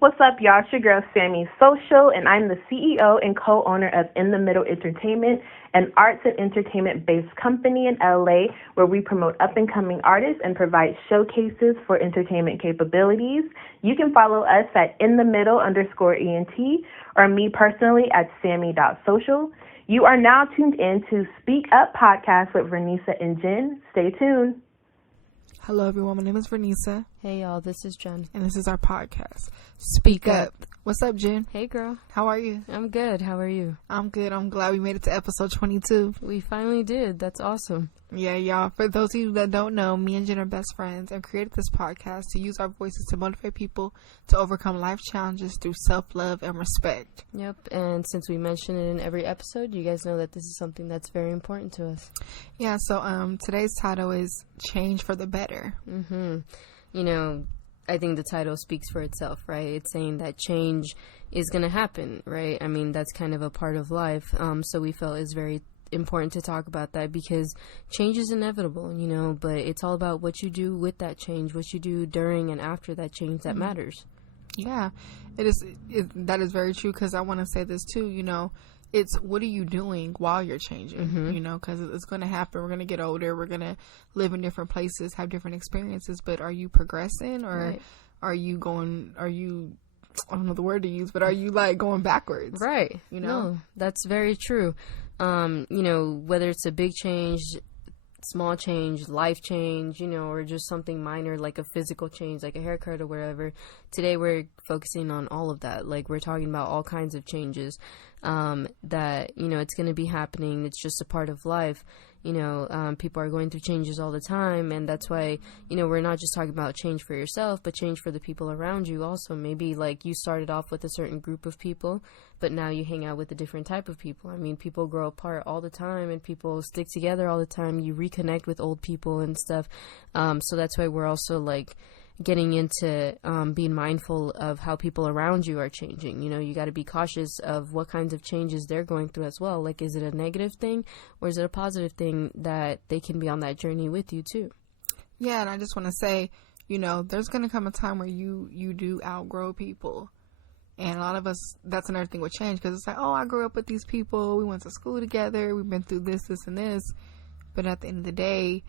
What's up, y'all? It's your girl, Sammy Social, and I'm the CEO and co-owner of In the Middle Entertainment, an arts and entertainment-based company in LA where we promote up-and-coming artists and provide showcases for entertainment capabilities. You can follow us at InTheMiddle_ENT or me personally at Sammy.social. You are now tuned in to Speak Up podcast with Vernisa and Jen. Stay tuned. Hello, everyone. My name is Vernisa. Hey, y'all. This is Jen. And this is our podcast, Speak Up. What's up, Jen? Hey, girl. How are you? I'm good. How are you? I'm good. I'm glad we made it to episode 22. We finally did. That's awesome. Yeah, y'all. For those of you that don't know, me and Jen are best friends and created this podcast to use our voices to motivate people to overcome life challenges through self-love and respect. Yep. And since we mention it in every episode, you guys know that this is something that's very important to us. Yeah, so today's title is Change for the Better. You know, I think the title speaks for itself, right? It's saying that change is going to happen, right? I mean, that's kind of a part of life. So we felt it's very important to talk about that because change is inevitable, you know, but it's all about what you do with that change, what you do during and after that change that matters. Yeah, it is. That is very true, because I want to say this too, you know, it's what are you doing while you're changing, you know, because it's going to happen. We're going to get older. We're going to live in different places, have different experiences, but are you progressing or are you going, I don't know the word to use, but are you like going backwards? Right. You know, no, that's very true. You know, whether it's a big change, small change, life change, you know, or just something minor like a physical change, like a haircut or whatever. Today we're focusing on all of that. Like, we're talking about all kinds of changes that, you know, it's going to be happening. It's just a part of life. You know, people are going through changes all the time, and that's why, you know, we're not just talking about change for yourself, but change for the people around you also. Maybe, like, you started off with a certain group of people, but now you hang out with a different type of people. I mean, people grow apart all the time, and people stick together all the time. You reconnect with old people and stuff. So that's why we're also, like, getting into being mindful of how people around you are changing. You know, you got to be cautious of what kinds of changes they're going through as well. Like, is it a negative thing or is it a positive thing that they can be on that journey with you too? Yeah, and I just want to say, you know, there's going to come a time where you do outgrow people. And a lot of us, that's another thing with change, because it's like, oh, I grew up with these people. We went to school together. We've been through this, and this. But at the end of the day,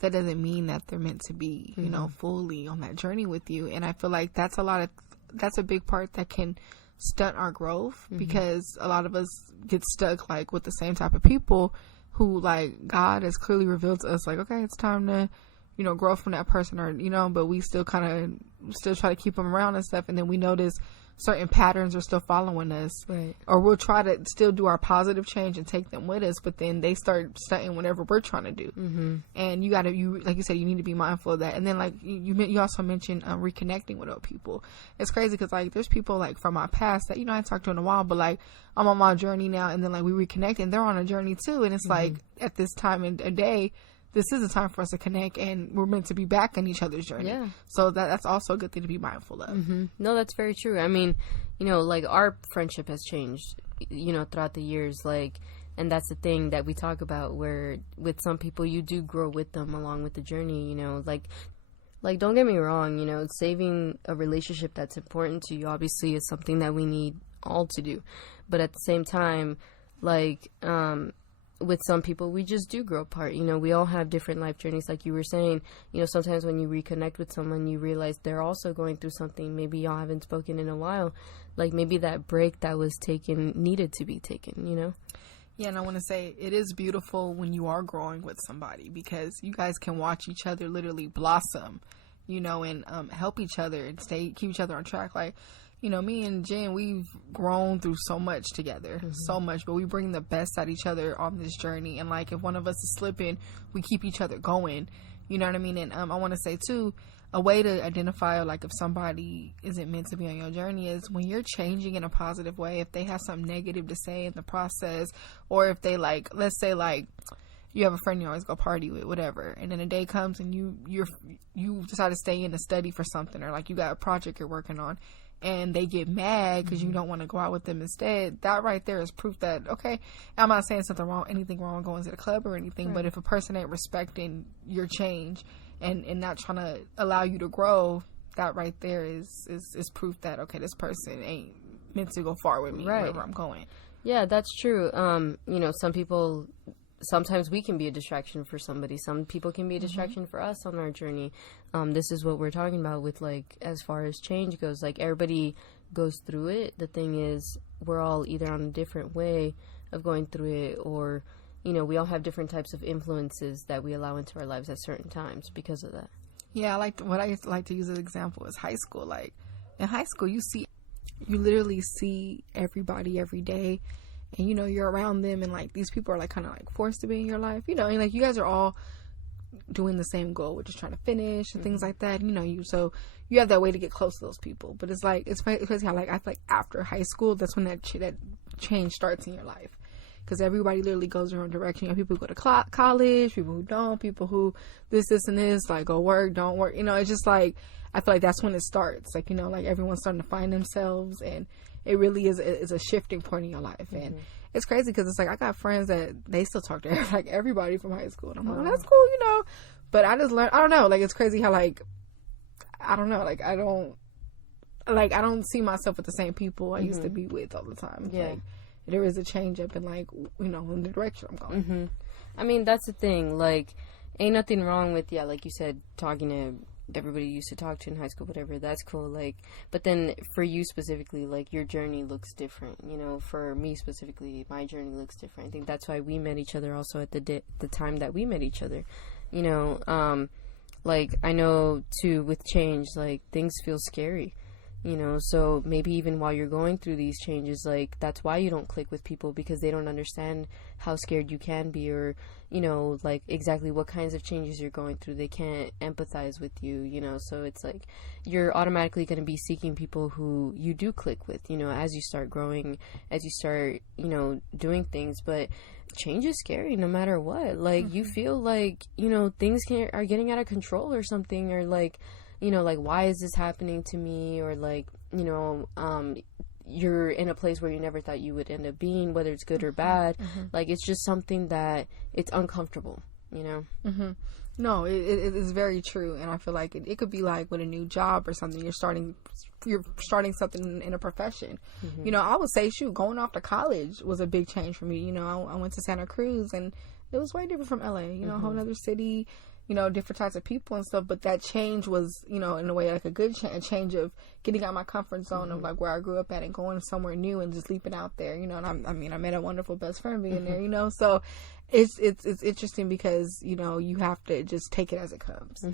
that doesn't mean that they're meant to be, you know, fully on that journey with you. And I feel like that's a big part that can stunt our growth, because a lot of us get stuck, like, with the same type of people who, like, God has clearly revealed to us, like, okay, it's time to, you know, grow from that person, or, you know, but we still kind of still try to keep them around and stuff. And then we notice certain patterns are still following us, right? Or or we'll try to still do our positive change and take them with us, but then they start stunting whatever we're trying to do. And you like you said, you need to be mindful of that. And then, like, you also mentioned reconnecting with other people. It's crazy because, like, there's people, like, from my past that, you know, I talked to in a while, but, like, I'm on my journey now, and then, like, we reconnect and they're on a journey too, and it's like, at this time in a day, this is a time for us to connect, and we're meant to be back on each other's journey. Yeah. So that's also a good thing to be mindful of. No, that's very true. I mean, you know, like, our friendship has changed, you know, throughout the years, like, and that's the thing that we talk about, where with some people you do grow with them along with the journey, you know, like don't get me wrong, you know, saving a relationship that's important to you obviously is something that we need all to do. But at the same time, like, with some people, we just do grow apart. You know, we all have different life journeys, like you were saying. You know, sometimes when you reconnect with someone, you realize they're also going through something. Maybe y'all haven't spoken in a while. Like, maybe that break that was taken needed to be taken, you know? Yeah, and I want to say, it is beautiful when you are growing with somebody, because you guys can watch each other literally blossom, you know, and help each other and keep each other on track. Like, you know, me and Jen, we've grown through so much together, so much, but we bring the best out of each other on this journey. And, like, if one of us is slipping, we keep each other going, you know what I mean? And I want to say too, a way to identify, like, if somebody isn't meant to be on your journey is when you're changing in a positive way. If they have something negative to say in the process, or if they, like, let's say, like, you have a friend you always go party with, whatever, and then a day comes and you decide to stay in to study for something, or, like, you got a project you're working on, and they get mad because you don't want to go out with them instead, that right there is proof that, okay, I'm not saying anything wrong going to the club or anything, but if a person ain't respecting your change and not trying to allow you to grow, that right there is proof that, okay, this person ain't meant to go far with me wherever I'm going. Yeah, that's true. You know, sometimes we can be a distraction for somebody. Some people can be a distraction for us on our journey. This is what we're talking about with, like, as far as change goes. Like, everybody goes through it. The thing is, we're all either on a different way of going through it, or, you know, we all have different types of influences that we allow into our lives at certain times because of that. Yeah, what I like to use as an example is high school. Like, in high school, you literally see everybody every day, and, you know, you're around them, and, like, these people are, like, kind of, like, forced to be in your life, you know, and, like, you guys are all doing the same goal, which is trying to finish and things like that, you know, so you have that way to get close to those people. But it's like, it's crazy how, like, I feel like after high school, that's when that change starts in your life, because everybody literally goes their own direction. You know, people who go to college, people who don't, people who this and this, like, go work, don't work, you know. It's just like, I feel like that's when it starts, like, you know, like, everyone's starting to find themselves, and it really is a shifting point in your life. And it's crazy because it's like, I got friends that they still talk to like everybody from high school, and I'm like, well, that's cool, you know. But I just learned, I don't know, like, it's crazy how, like, I don't know, like, I don't see myself with the same people I used to be with all the time. Yeah. Like, there is a change up in, like, you know, in the direction I'm going. I mean, that's the thing. Like, ain't nothing wrong with, like you said, talking to everybody you used to talk to in high school, whatever. That's cool. Like, but then for you specifically, like, your journey looks different. You know, for me specifically, my journey looks different. I think that's why we met each other also at the time that we met each other. You know, like, I know too, with change, like, things feel scary. You know, so maybe even while you're going through these changes, like, that's why you don't click with people, because they don't understand how scared you can be, or, you know, like, exactly what kinds of changes you're going through. They can't empathize with you, you know, so it's like you're automatically going to be seeking people who you do click with, you know, as you start growing, as you start, you know, doing things. But change is scary no matter what. Like, you feel like, you know, things are getting out of control or something, or, like, you know, like, why is this happening to me? Or, like, you know, you're in a place where you never thought you would end up being, whether it's good or bad. Like, it's just something that it's uncomfortable, you know? No, it is very true. And I feel like it could be like with a new job or something. You're starting something in a profession. You know, I would say, going off to college was a big change for me. You know, I went to Santa Cruz, and it was way different from LA, you know, a whole other city, you know, different types of people and stuff. But that change was, you know, in a way, like, a good change of getting out my comfort zone of, like, where I grew up at, and going somewhere new and just leaping out there, you know. And I met a wonderful best friend being there, you know. So it's interesting because, you know, you have to just take it as it comes.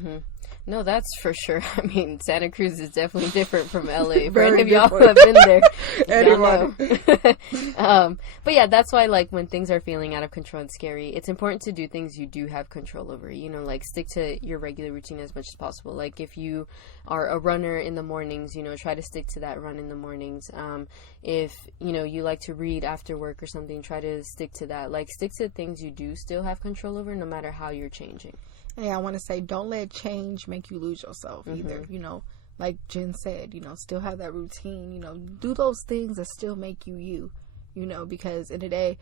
No, that's for sure. I mean, Santa Cruz is definitely different from LA. For Very any of y'all who have been there, y'all know. But yeah, that's why, like, when things are feeling out of control and scary, it's important to do things you do have control over. You know, like, stick to your regular routine as much as possible. Like, if you are a runner in the mornings, you know, try to stick to that run in the mornings. If, you know, you like to read after work or something, try to stick to that. Like, stick to things you do still have control over, no matter how you're changing. Yeah, I want to say, don't let change make you lose yourself either. You know, like Jen said, you know, still have that routine, you know, do those things that still make you, you know, because in the day,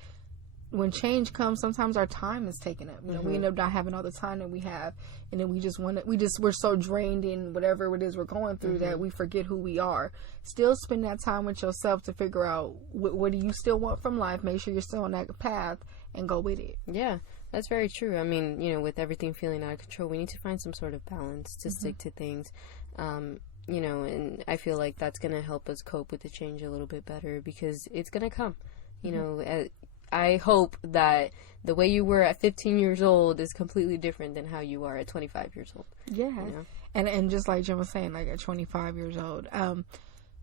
when change comes, sometimes our time is taken up. You know, we end up not having all the time that we have, and then we're so drained in whatever it is we're going through that we forget who we are. Still spend that time with yourself to figure out what do you still want from life. Make sure you're still on that path and go with it. Yeah, that's very true. I mean, you know, with everything feeling out of control, we need to find some sort of balance to stick to things. You know, and I feel like that's going to help us cope with the change a little bit better, because it's going to come. You know, I hope that the way you were at 15 years old is completely different than how you are at 25 years old. Yeah. You know? And just like Jim was saying, like, at 25 years old,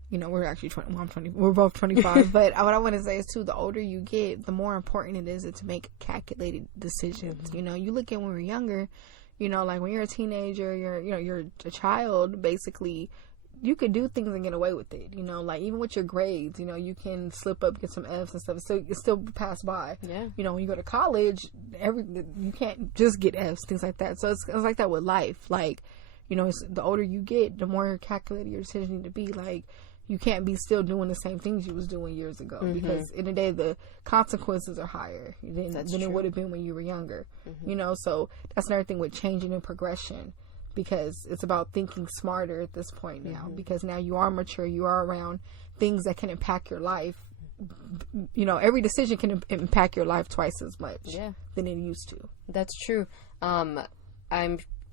you know, we're actually 20. Well, I'm 20. We're both 25. But what I want to say is, too, the older you get, the more important it is to make calculated decisions. You know, you look at when we're younger, you know, like when you're a teenager, you're a child, basically, you could do things and get away with it. You know, like, even with your grades, you know, you can slip up, get some F's and stuff. So it still pass by. Yeah. You know, when you go to college, you can't just get F's, things like that. So it's like that with life. Like, you know, the older you get, the more calculated your decisions need to be. Like, you can't be still doing the same things you was doing years ago, because in the day the consequences are higher than it would have been when you were younger. You know, so that's another thing with changing and progression. because it's about thinking smarter at this point now, because now you are mature, you are around things that can impact your life. You know, every decision can impact your life twice as much than it used to. That's true.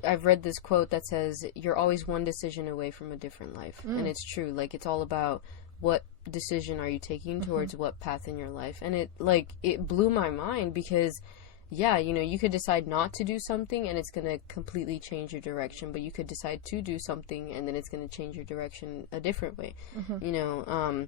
I've read this quote that says, you're always one decision away from a different life. And it's true. Like, it's all about what decision are you taking towards what path in your life. And it blew my mind because, yeah, you know, you could decide not to do something and it's going to completely change your direction, but you could decide to do something and then it's going to change your direction a different way, you know.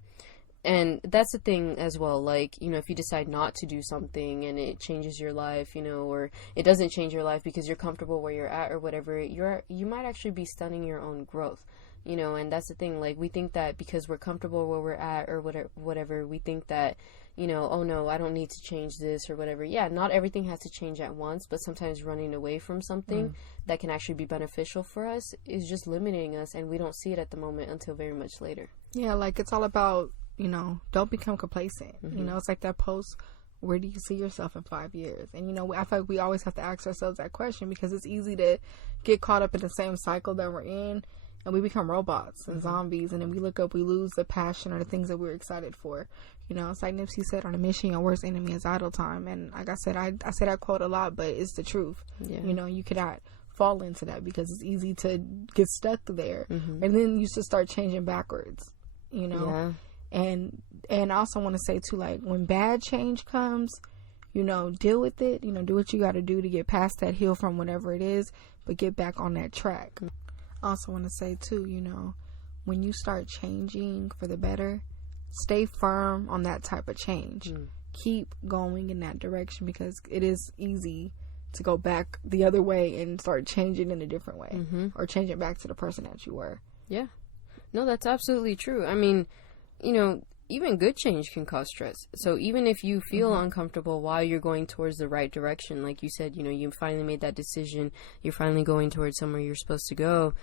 And that's the thing as well, like, you know, if you decide not to do something and it changes your life, you know, or it doesn't change your life because you're comfortable where you're at or whatever, you might actually be stunning your own growth, you know. And that's the thing, like, we think that because we're comfortable where we're at or whatever, we think that, you know, oh no, I don't need to change this or whatever. Yeah, not everything has to change at once, but sometimes running away from something that can actually be beneficial for us is just limiting us, and we don't see it at the moment until very much later. Yeah, like, it's all about, you know, don't become complacent. You know, it's like that post, where do you see yourself in 5 years? And, you know, I feel like we always have to ask ourselves that question, because it's easy to get caught up in the same cycle that we're in, and we become robots and zombies, and then we look up, we lose the passion or the things that we're excited for. You know, it's like Nipsey said, on a mission, your worst enemy is idle time. And like I said, I say that quote a lot, but it's the truth. You know, you cannot fall into that because it's easy to get stuck there. And then you should start changing backwards, you know. And I also want to say too, like, when bad change comes, you know, deal with it, you know, do what you got to do to get past that, heal from whatever it is, but get back on that track. I also want to say too, you know, when you start changing for the better, stay firm on that type of change. Keep going in that direction, because it is easy to go back the other way and start changing in a different way, or change it back to the person that you were. Yeah. No, that's absolutely true. I mean, you know, even good change can cause stress. So even if you feel uncomfortable while you're going towards the right direction, like you said, you know, you finally made that decision, you're finally going towards somewhere you're supposed to go,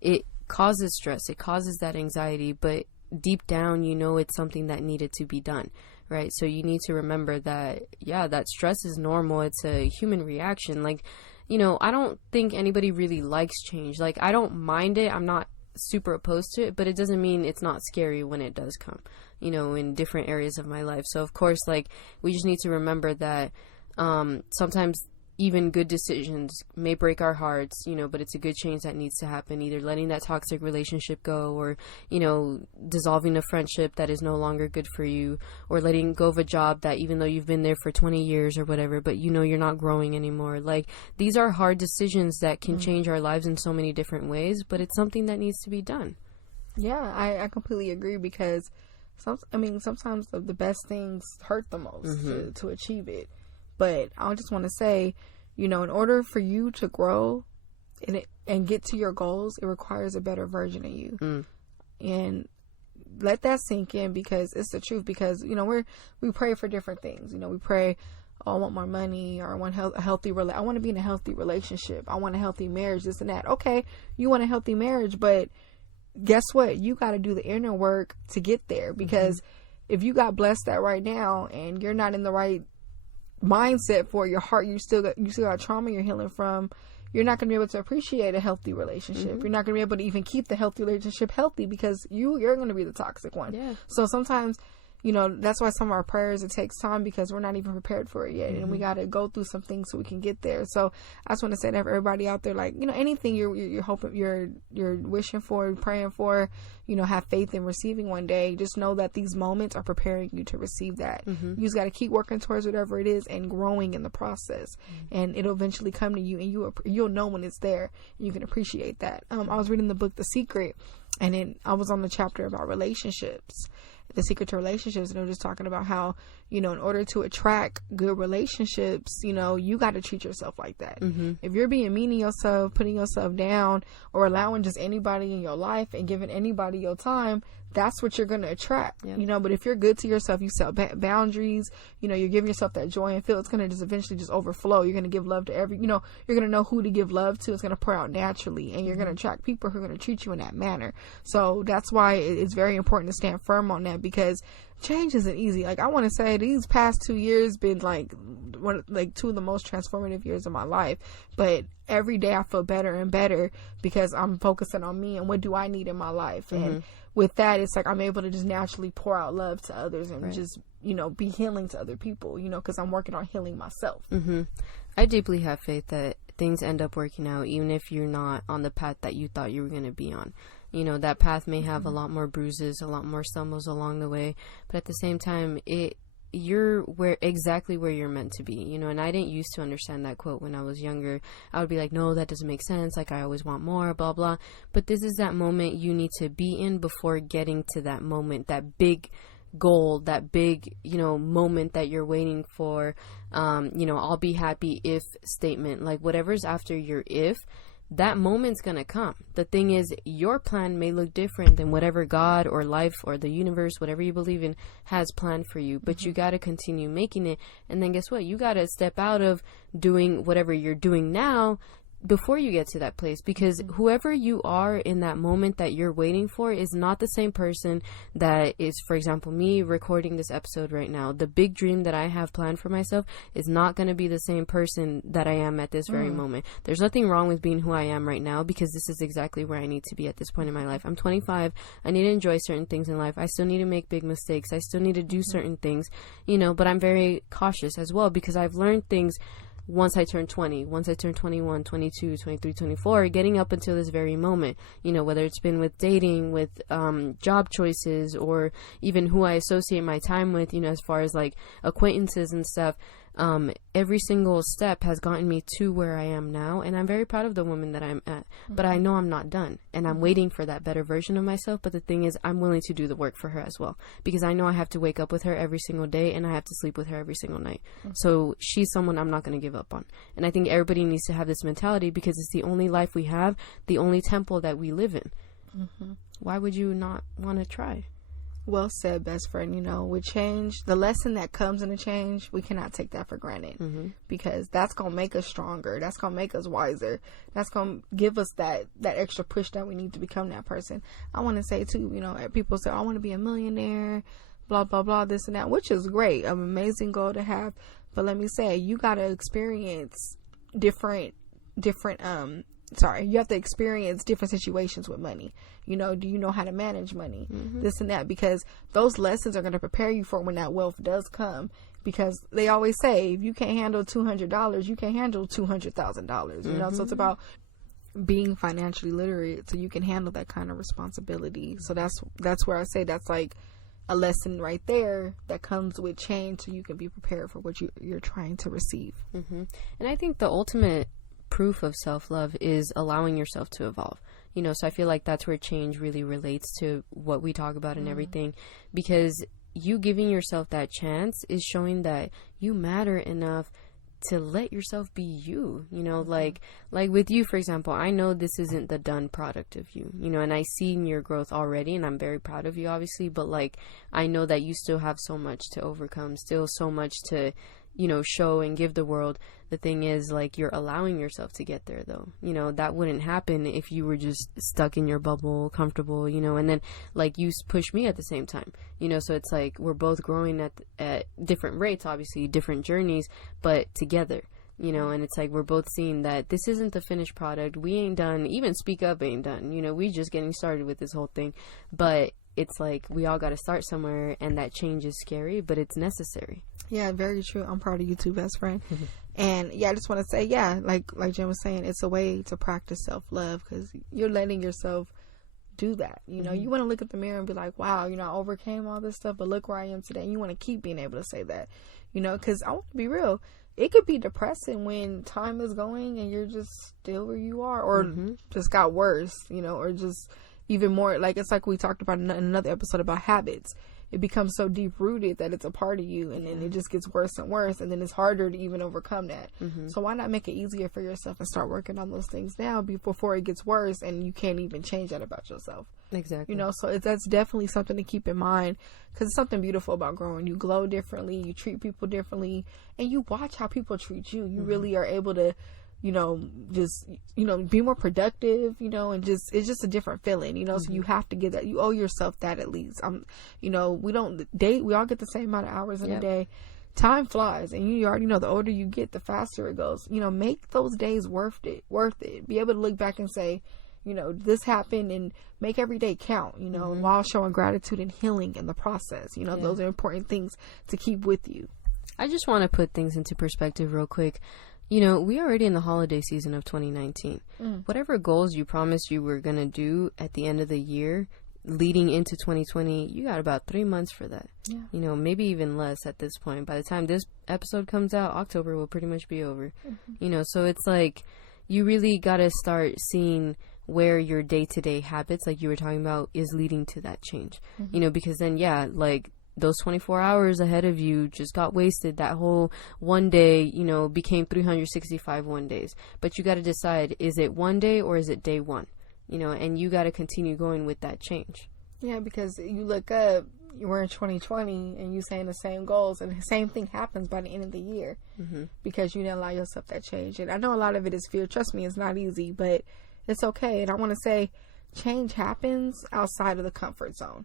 it causes stress, it causes that anxiety, but deep down, you know, it's something that needed to be done, right? So you need to remember that, yeah, that stress is normal. It's a human reaction. Like, you know, I don't think anybody really likes change. Like, I don't mind it. I'm not super opposed to it, but it doesn't mean it's not scary when it does come, you know, in different areas of my life. So of course, like, we just need to remember that sometimes even good decisions may break our hearts, you know, but it's a good change that needs to happen, either letting that toxic relationship go, or, you know, dissolving a friendship that is no longer good for you, or letting go of a job that, even though you've been there for 20 years or whatever, but you know you're not growing anymore. Like, these are hard decisions that can change our lives in so many different ways, but it's something that needs to be done. Yeah, I completely agree, because sometimes the best things hurt the most to achieve it. But I just want to say, you know, in order for you to grow and get to your goals, it requires a better version of you. And let that sink in, because it's the truth. Because, you know, we pray for different things. You know, we pray, oh, I want more money, or I want a healthy I want to be in a healthy relationship. I want a healthy marriage, this and that. Okay, you want a healthy marriage, but guess what? You got to do the inner work to get there. Because if you got blessed that right now and you're not in the right mindset for your heart, you still got trauma you're healing from, you're not going to be able to appreciate a healthy relationship. You're not going to be able to even keep the healthy relationship healthy, because you're going to be the toxic one. So sometimes, you know, that's why some of our prayers, it takes time, because we're not even prepared for it yet. And we got to go through some things so we can get there. So I just want to say to everybody out there, like, you know, anything you're hoping, you're wishing for, praying for, you know, have faith in receiving one day, just know that these moments are preparing you to receive that. You just got to keep working towards whatever it is and growing in the process. And it'll eventually come to you, and you'll know when it's there, and you can appreciate that. I was reading the book, The Secret, and then I was on the chapter about relationships. The Secret to Relationships, and they were just talking about how, you know, in order to attract good relationships, you know, you got to treat yourself like that. If you're being mean to yourself, putting yourself down, or allowing just anybody in your life and giving anybody your time, that's what you're going to attract, you know. But if you're good to yourself, you set boundaries, you know, you're giving yourself that joy and feel, it's going to just eventually just overflow. You're going to give love to you know, you're going to know who to give love to. It's going to pour out naturally, and you're going to attract people who are going to treat you in that manner. So that's why it's very important to stand firm on that, because change isn't easy. Like, I want to say these past 2 years been like two of the most transformative years of my life. But every day I feel better and better because I'm focusing on me and what do I need in my life. And with that, it's like I'm able to just naturally pour out love to others and just, you know, be healing to other people, you know, because I'm working on healing myself. I deeply have faith that things end up working out, even if you're not on the path that you thought you were going to be on. You know, that path may have a lot more bruises, a lot more stumbles along the way, but at the same time, you're exactly where you're meant to be, you know. And I didn't used to understand that quote when I was younger. I would be like, no, that doesn't make sense. Like, I always want more, blah, blah. But this is that moment you need to be in before getting to that moment, that big goal, that big, you know, moment that you're waiting for. You know, I'll be happy if statement, like whatever's after your if, that moment's gonna come. The thing is, your plan may look different than whatever God or life or the universe, whatever you believe in, has planned for you. But you gotta continue making it. And then guess what? You gotta step out of doing whatever you're doing now before you get to that place, because whoever you are in that moment that you're waiting for is not the same person that is, for example, me recording this episode right now. The big dream that I have planned for myself is not going to be the same person that I am at this very moment. There's nothing wrong with being who I am right now, because this is exactly where I need to be at this point in my life. I'm 25. I need to enjoy certain things in life. I still need to make big mistakes. I still need to do certain things, you know, but I'm very cautious as well, because I've learned things once I turned 20, once I turned 21, 22, 23, 24, getting up until this very moment, you know, whether it's been with dating, with job choices, or even who I associate my time with, you know, as far as like acquaintances and stuff. Every single step has gotten me to where I am now, and I'm very proud of the woman that I'm at. But I know I'm not done, and I'm waiting for that better version of myself. But the thing is, I'm willing to do the work for her as well, because I know I have to wake up with her every single day, and I have to sleep with her every single night. So she's someone I'm not going to give up on. And I think everybody needs to have this mentality, because it's the only life we have, the only temple that we live in. Why would you not want to try? Well said, best friend. You know, with change, the lesson that comes in a change, we cannot take that for granted, because that's going to make us stronger. That's going to make us wiser. That's going to give us that extra push that we need to become that person. I want to say too, you know, people say, I want to be a millionaire, blah, blah, blah, this and that, which is great. An amazing goal to have. But let me say, you got to experience you have to experience different situations with money. You know, do you know how to manage money? This and that, because those lessons are going to prepare you for when that wealth does come. Because they always say, if you can't handle $200, you can't handle $200,000. You know, so it's about being financially literate so you can handle that kind of responsibility. So that's where I say that's like a lesson right there that comes with change, so you can be prepared for what you're trying to receive. And I think the ultimate proof of self-love is allowing yourself to evolve, you know. So I feel like that's where change really relates to what we talk about and everything, because you giving yourself that chance is showing that you matter enough to let yourself be you, you know. Like with you, for example, I know this isn't the done product of you, you know, and I see in your growth already, and I'm very proud of you, obviously, but like I know that you still have so much to overcome, still so much to, you know, show and give the world. The thing is, like, you're allowing yourself to get there, though. You know, that wouldn't happen if you were just stuck in your bubble, comfortable, you know, and then, like, you push me at the same time, you know, so it's like we're both growing at different rates, obviously, different journeys, but together, you know, and it's like we're both seeing that this isn't the finished product. We ain't done. Even SpeakUp ain't done, you know, we just getting started with this whole thing, but it's like we all got to start somewhere, and that change is scary, but it's necessary. Yeah, very true. I'm proud of you too, best friend. And yeah, I just want to say, yeah, like Jen was saying, it's a way to practice self-love, because you're letting yourself do that. You know, you want to look at the mirror and be like, wow, you know, I overcame all this stuff, but look where I am today. And you want to keep being able to say that, you know, because I want to be real. It could be depressing when time is going and you're just still where you are, or just got worse, you know, or just even more, like, it's like we talked about in another episode about habits. It becomes so deep rooted that it's a part of you, and then it just gets worse and worse, and then it's harder to even overcome that. So why not make it easier for yourself and start working on those things now before it gets worse and you can't even change that about yourself? Exactly. You know, so that's definitely something to keep in mind, because it's something beautiful about growing. You glow differently, you treat people differently, and you watch how people treat you. You really are able to just, be more productive, and just, it's just a different feeling, so you have to get that. You owe yourself that at least. We all get the same amount of hours in a day. Time flies, and you already know the older you get, the faster it goes. Make those days worth it. Be able to look back and say, this happened, and make every day count, while showing gratitude and healing in the process. Those are important things to keep with you. I just want to put things into perspective real quick. We are already in the holiday season of 2019. Whatever goals you promised you were going to do at the end of the year, leading into 2020, you got about 3 months for that. Yeah. Maybe even less at this point. By the time this episode comes out, October will pretty much be over. So it's like, you really got to start seeing where your day-to-day habits, like you were talking about, is leading to that change. Because then, those 24 hours ahead of you just got wasted. That whole one day, became 365 one days. But you got to decide, is it one day or is it day one? And you got to continue going with that change. Yeah, because you look up, we're in 2020 and you saying the same goals, and the same thing happens by the end of the year because you didn't allow yourself that change. And I know a lot of it is fear. Trust me, it's not easy, but it's okay. And I want to say, change happens outside of the comfort zone.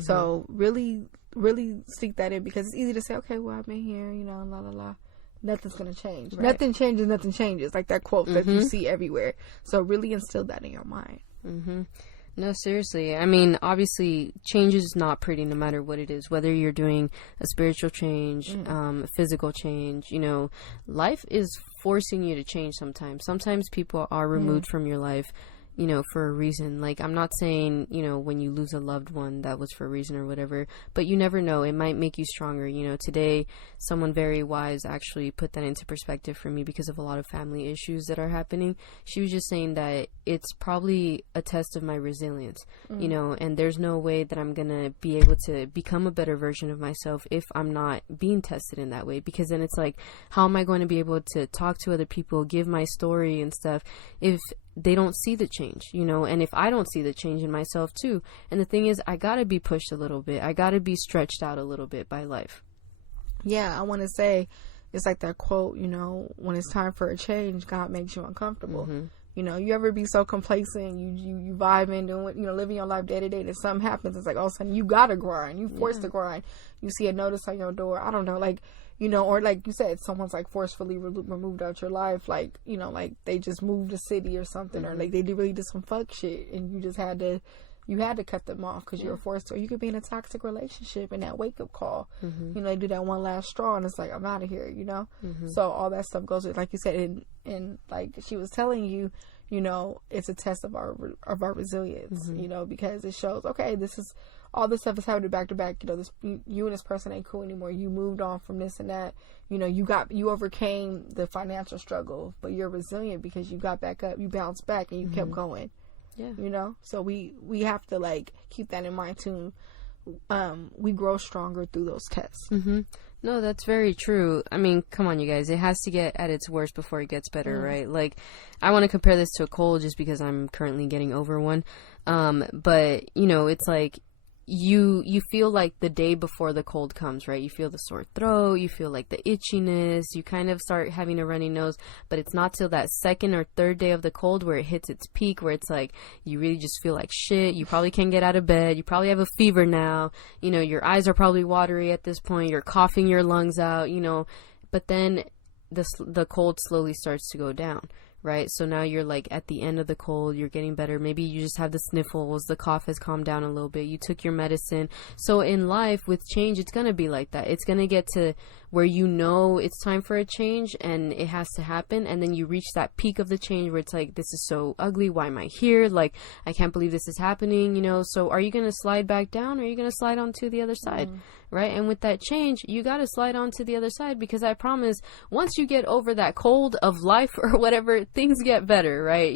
So really, really seek that in, because it's easy to say, okay, well, I've been here, la, la, la. Nothing's going to change. Right. Nothing changes, nothing changes. Like that quote that you see everywhere. So really instill that in your mind. No, seriously. I mean, obviously, change is not pretty no matter what it is. Whether you're doing a spiritual change, a physical change, life is forcing you to change sometimes. Sometimes people are removed from your life, for a reason. Like, I'm not saying, when you lose a loved one, that was for a reason or whatever, but you never know. It might make you stronger. Today, someone very wise actually put that into perspective for me because of a lot of family issues that are happening. She was just saying that it's probably a test of my resilience, and there's no way that I'm going to be able to become a better version of myself if I'm not being tested in that way, because then it's like, how am I going to be able to talk to other people, give my story and stuff, if they don't see the change, and if I don't see the change in myself too. And the thing is, I gotta be pushed a little bit. I gotta be stretched out a little bit by life. Yeah, I want to say, it's like that quote, when it's time for a change, God makes you uncomfortable. You ever be so complacent, you vibing, doing, living your life day to day, that something happens, it's like all of a sudden you gotta grind, you forced to grind, you see a notice on your door, I don't know, like, or like you said, someone's like forcefully removed out your life, like, like they just moved the city or something, or like they really did some fuck shit, and you just had to cut them off because you were forced to. Or you could be in a toxic relationship, and that wake up call, they do that one last straw, and it's like, I'm out of here, So all that stuff goes with, like you said, and like she was telling you, it's a test of our resilience, because it shows, okay, this is all this stuff is happening back to back. You and this person ain't cool anymore. You moved on from this and that. You overcame the financial struggle, but you're resilient because you got back up, you bounced back, and you kept going. Yeah. So we have to like keep that in mind too. We grow stronger through those tests. No, that's very true. I mean, come on, you guys. It has to get at its worst before it gets better, right? Like, I want to compare this to a cold just because I'm currently getting over one. But, it's like, you feel like the day before the cold comes, right? You feel the sore throat, you feel like the itchiness, you kind of start having a runny nose, but it's not till that second or third day of the cold where it hits its peak, where it's like you really just feel like shit. You probably can't get out of bed, you probably have a fever now, your eyes are probably watery at this point, you're coughing your lungs out, but then the cold slowly starts to go down, right? So now you're like at the end of the cold, you're getting better. Maybe you just have the sniffles, the cough has calmed down a little bit, you took your medicine. So in life with change, it's going to be like that. It's going to get to where it's time for a change and it has to happen, and then you reach that peak of the change where it's like, this is so ugly, why am I here, like I can't believe this is happening, so are you going to slide back down, or are you going to slide onto the other side, right? And with that change, you got to slide onto the other side, because I promise, once you get over that cold of life or whatever, things get better, right?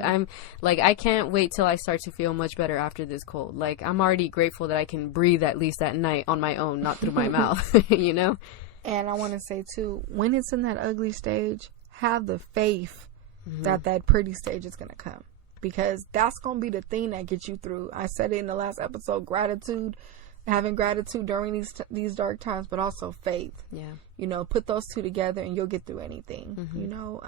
I'm like, I can't wait till I start to feel much better after this cold. Like, I'm already grateful that I can breathe at least at night on my own, not through my mouth. And I want to say too, when it's in that ugly stage, have the faith that pretty stage is going to come, because that's going to be the thing that gets you through. I said it in the last episode, gratitude, having gratitude during these dark times, but also faith. Yeah. You know, put those two together and you'll get through anything. You know,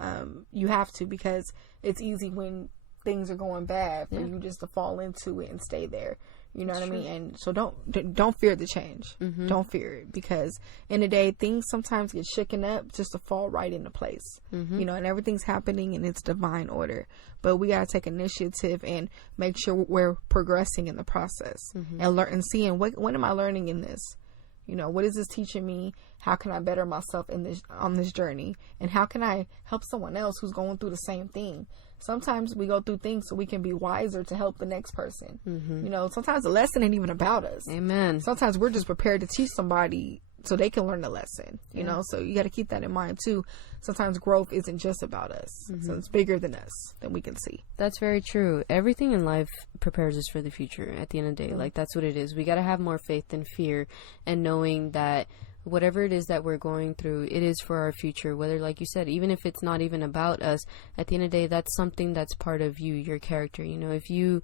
you have to, because it's easy when things are going bad for you just to fall into it and stay there. You know what I mean? And so don't fear the change. Don't fear it, because in the day, things sometimes get shaken up just to fall right into place. You know, and everything's happening in its divine order. But we got to take initiative and make sure we're progressing in the process and learn and seeing what am I learning in this? You know, what is this teaching me? How can I better myself on this journey? And how can I help someone else who's going through the same thing? Sometimes we go through things so we can be wiser to help the next person. You know, sometimes the lesson ain't even about us. Amen. Sometimes we're just prepared to teach somebody so they can learn the lesson, you know? So you got to keep that in mind too. Sometimes growth isn't just about us. So it's bigger than us, than we can see. That's very true. Everything in life prepares us for the future at the end of the day. Like, that's what it is. We got to have more faith than fear, and knowing that whatever it is that we're going through, it is for our future. Whether, like you said, even if it's not even about us, at the end of the day, that's something that's part of you, your character. You know, if you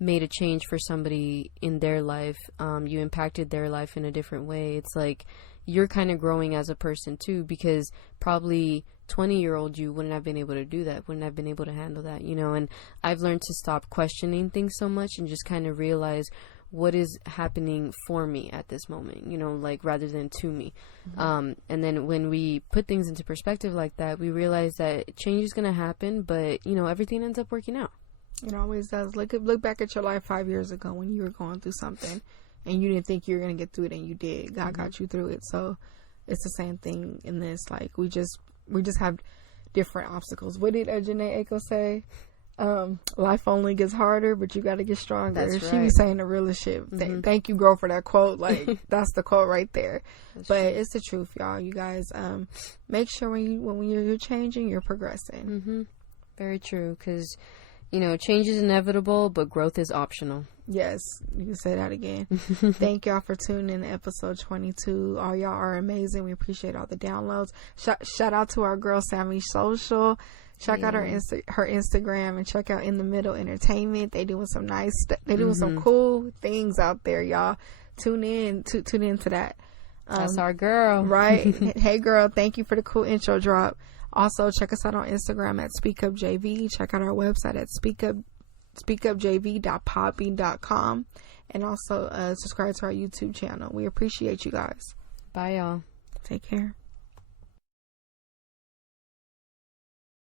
made a change for somebody in their life, you impacted their life in a different way, it's like you're kind of growing as a person too, because probably 20-year-old you wouldn't have been able to do that, wouldn't have been able to handle that, you know. And I've learned to stop questioning things so much and just kind of realize what is happening for me at this moment, you know, like, rather than to me. And then when we put things into perspective like that, we realize that change is going to happen, but, you know, everything ends up working out. It always does. Look back at your life 5 years ago when you were going through something and you didn't think you were going to get through it, and you did. God got you through it. So it's the same thing in this. Like, we just have different obstacles. What did Janae Aiko say? Life only gets harder, but you got to get stronger. That's right. She was saying the realest shit. Thank you, girl, for that quote. Like, that's the quote right there. But it's the truth, y'all. You guys, make sure when you're changing, you're progressing. Very true, because, you know, change is inevitable, but growth is optional. Yes, you can say that again. Thank y'all for tuning in to episode 22. All y'all are amazing. We appreciate all the downloads. Shout out to our girl Sammy Social. Check out her Instagram, and check out In the Middle Entertainment. They doing some they doing some cool things out there, y'all. Tune in to that. That's our girl, right? Hey, girl, thank you for the cool intro drop. Also, check us out on Instagram at SpeakUpJV. Check out our website at speakupjv.podbean.com, and also subscribe to our YouTube channel. We appreciate you guys. Bye, y'all. Take care.